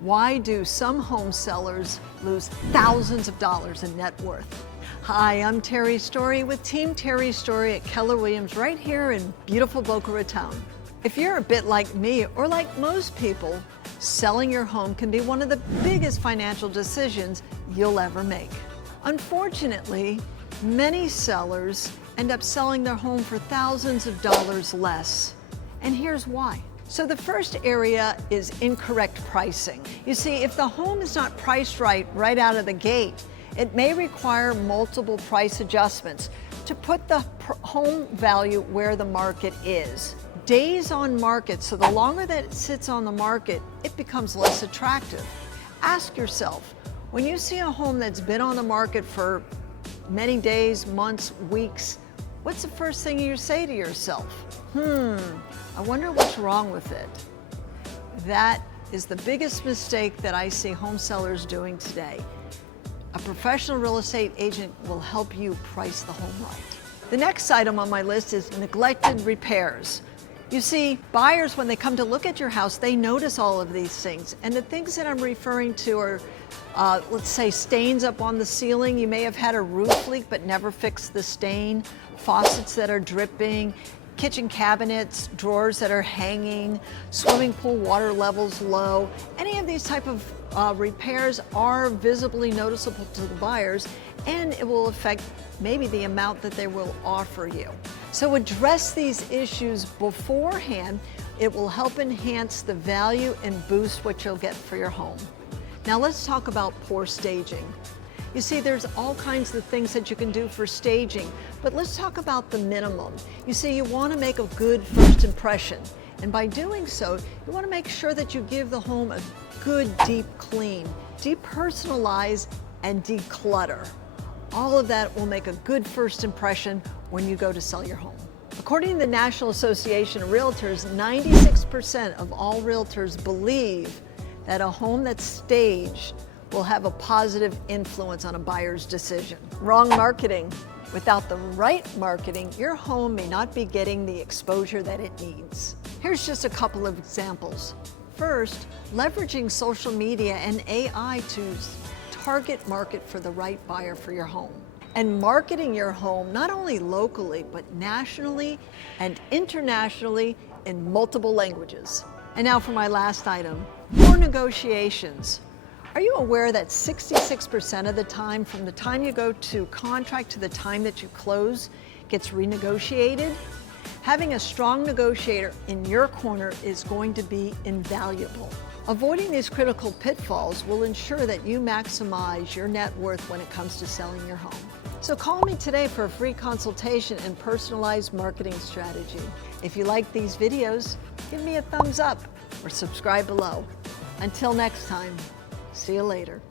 Why do some home sellers lose thousands of dollars in net worth? Hi, I'm Terry Story with Team Terry Story at Keller Williams right here in beautiful Boca Raton. If you're a bit like me or like most people, selling your home can be one of the biggest financial decisions you'll ever make. Unfortunately, many sellers end up selling their home for thousands of dollars less. And here's why. So the first area is incorrect pricing. You see, if the home is not priced right out of the gate, it may require multiple price adjustments to put the home value where the market is. Days on market, so the longer that it sits on the market, it becomes less attractive. Ask yourself, when you see a home that's been on the market for many days, months, weeks, what's the first thing you say to yourself? I wonder what's wrong with it. That is the biggest mistake that I see home sellers doing today. A professional real estate agent will help you price the home right. The next item on my list is neglected repairs. You see, buyers, when they come to look at your house, they notice all of these things. And the things that I'm referring to are, let's say, stains up on the ceiling. You may have had a roof leak but never fixed the stain, faucets that are dripping, kitchen cabinets, drawers that are hanging, swimming pool water levels low. Any of these type of repairs are visibly noticeable to the buyers, and it will affect maybe the amount that they will offer you. So address these issues beforehand. It will help enhance the value and boost what you'll get for your home. Now let's talk about poor staging. You see, there's all kinds of things that you can do for staging, but let's talk about the minimum. You see, you want to make a good first impression, and by doing so, you want to make sure that you give the home a good deep clean, depersonalize, and declutter. All of that will make a good first impression when you go to sell your home. According to the National Association of Realtors, 96% of all realtors believe that a home that's staged will have a positive influence on a buyer's decision. Wrong marketing. Without the right marketing, your home may not be getting the exposure that it needs. Here's just a couple of examples. First, leveraging social media and AI to target market for the right buyer for your home. And marketing your home not only locally, but nationally and internationally in multiple languages. And now for my last item, poor negotiations. Are you aware that 66% of the time, from the time you go to contract to the time that you close, gets renegotiated? Having a strong negotiator in your corner is going to be invaluable. Avoiding these critical pitfalls will ensure that you maximize your net worth when it comes to selling your home. So call me today for a free consultation and personalized marketing strategy. If you like these videos, give me a thumbs up or subscribe below. Until next time, see you later.